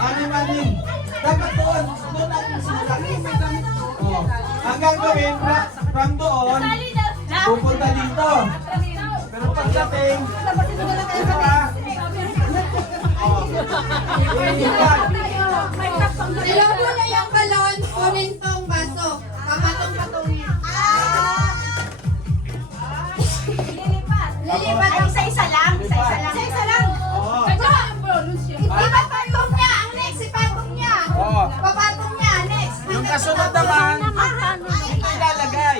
Anim. Dapat doon natin simulan. Oh. Ang gagawin, from doon, pupunta dito. Pero pagdating, ito Iloko na yung balon, kunin tong baso. Papatong-patong niya. Lilipat ang isa-isa lang. Isa-isa lang. Oo. Ipapatong niya. Ang next, ipatong niya. Oo. Papatong niya. Next. Yung kasunod naman, dito ilalagay.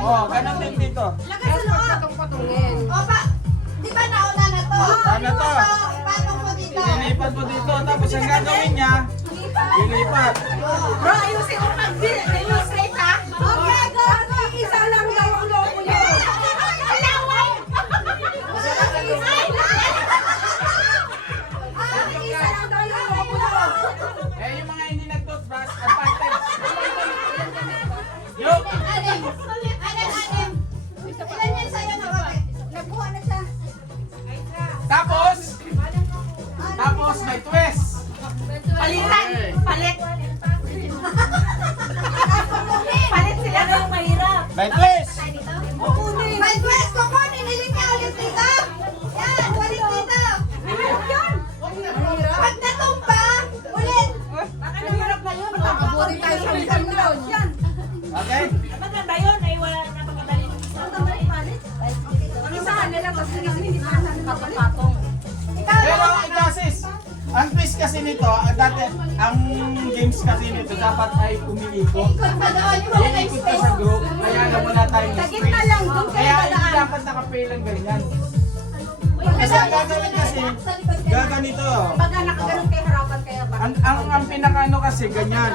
Oh, ganun din dito. Lagay sa loob. Opa. Di ba nauna na to? Ano to? Ipatong mo dito. Ililipat mo dito, tapos ang gagawin niya, ilipat. Bro, ayusin mo mag-illustrate ha? Okay, go! Isa lang daw ang loko niya. Alaway! Isa lang daw ang loko niya. Eh, yung mga hindi nag-toothbrush, advantage. Yung, Anim. Ilan yan sa'yo na kape? Nagbuha na siya. tapos may twist. Palitan! Palit! Palit sila ng mahirap. May twist. May twist! Kukunin! Hiling niya ulit dito! Yan! Ulit dito! Pag natumba, ulit! Baka nahirap na yun. Makakabuti tayo sa isang doon. Yan! Okay? Maganda yun, ay wala napakadali. Ang isahan nila kasi hindi pa patong-patong. Pero ikasis, ang twist kasi nito, dati, ang games kasi nito, dapat ay umiikot. Ikot pa doon. Wala na yung Iikot ka space. sa group, kaya nga wala tayong Sa space. gitna lang, doon kayo Kaya hindi dadaan. dapat nakapail lang ganyan. Kasi ang gagawin kasi, gaganito. Baga nakaganon kayo harapan kaya ba? Ang pinakaano kasi, ganyan.